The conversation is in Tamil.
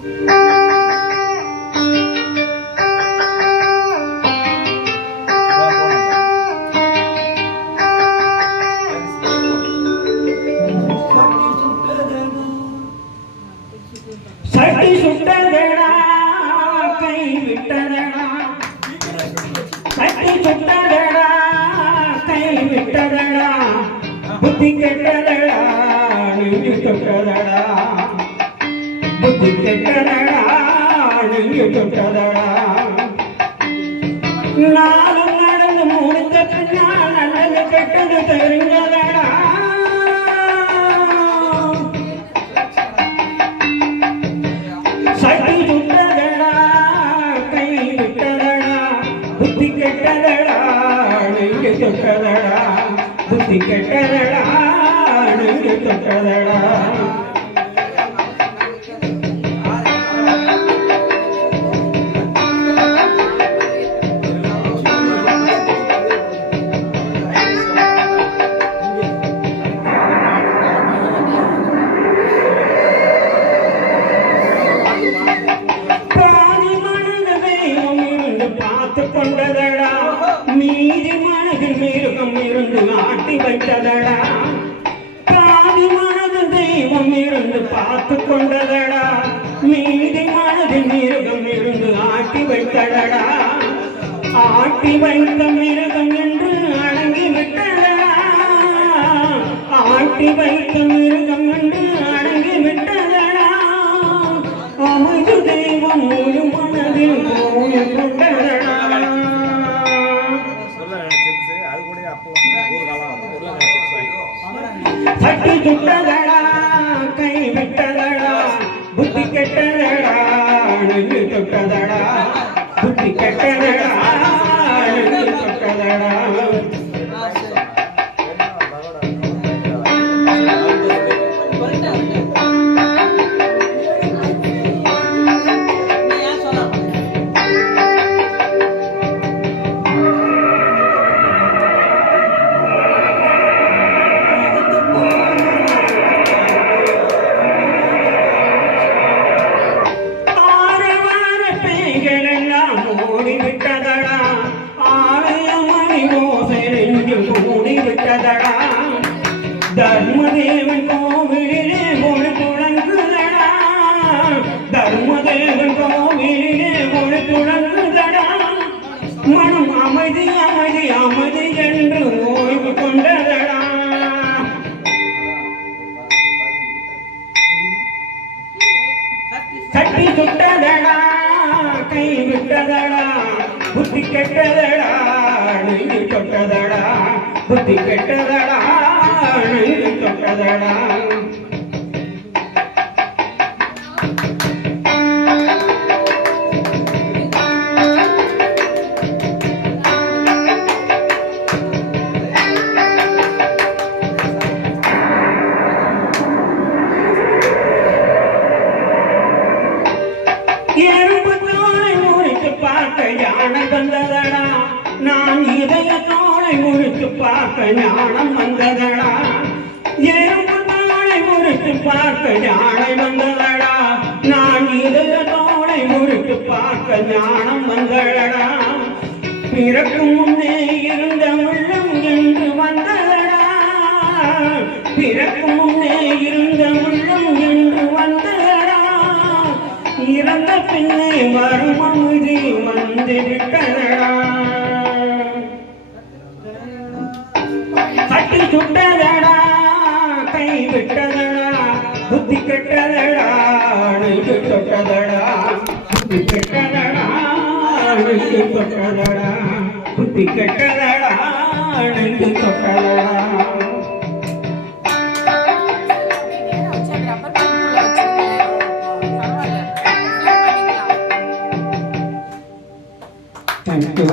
சட்டி சுட்டதடா கை விட்டதடா, சட்டி சுட்டதடா கை விட்டதடா, புத்தி கெட்டதடா நெஞ்சு தொட்டதடா, புத்தி கெட்டதடா நெஞ்சு தொட்டதடா. நாளும் நடந்து முடிந்த பின்னால் நல்லது கெட்டது தெரிஞ்சதடா. சட்டி சுட்டதடா கை விட்டதடா, புத்தி கெட்டதடா நெஞ்சு தொட்டதடா, புத்தி கெட்டதடா நெஞ்சு தொட்டதடா. கொண்டதடா மீதி மனதில் மிருகம் இருந்து ஆட்டி வைத்ததடா, பாதி மனதில் தெய்வம் இருந்து பார்த்து கொண்டதடா, மீதி மனதில் மிருகம் இருந்து ஆட்டி வைத்ததடா. ஆட்டி வைத்த மிருகம் என்று அடங்கி விட்டதடா, ஆட்டி வைத்த மிருகம் என்று அடங்கி விட்டதடா. அமைது தெய்வம் முழு மனதில் கோயில் கொண்டதடா. சட்டி சுட்டதடா கை விட்டதடா, புத்தி கெட்டதடா நெஞ்சு தொட்டதடா, புத்தி கெட்டதடா நெஞ்சு தொட்டதடா. மூடிவிட்டதடா ஆலயமணி ஓசை நெஞ்சில் மூடிவிட்டதடா, தர்மதேவன் கோவிலிலே மொழி துளங்குதடா, தர்மதேவன் கோவிலிலே மொழி துளங்குதடா. மனம் அமைதி அமைதி அமைதி என்று ஓய்வு கொண்டதடா. சட்டி சுட்டதடா கை விட்டதடா, புத்தி கெட்டதடா நெஞ்சு தொட்டதடா, புத்தி கெட்டதடா நெஞ்சு தொட்டதடா. எறும்பு தோலை முறித்து பார்க்க யானை வந்ததடா, நான் இதய தோலை முறித்து பார்க்க ஞானம் வந்ததடா. எறும்பு தோலை முறித்து பார்க்க யானை வந்ததடா, நான் இதய தோலை முறித்து பார்க்க ஞானம் வந்ததடா. பிறக்கும் முன்னே இருந்த உள்ளம் என்று வந்ததடா, பிறக்கும் முன்னே இருந்த உள்ளம் என்று வந்ததடா. இறந்த பின்னே வரும் அமைதி வந்து விட்டதடா. சட்டி சுட்டதடா கை விட்டதடா, புத்தி கெட்டதடா நெஞ்சு தொட்டதடா, புத்தி கெட்டதடா நெஞ்சு தொட்டதடா, புத்தி கெட்டதடா நெஞ்சு தொட்டதடா.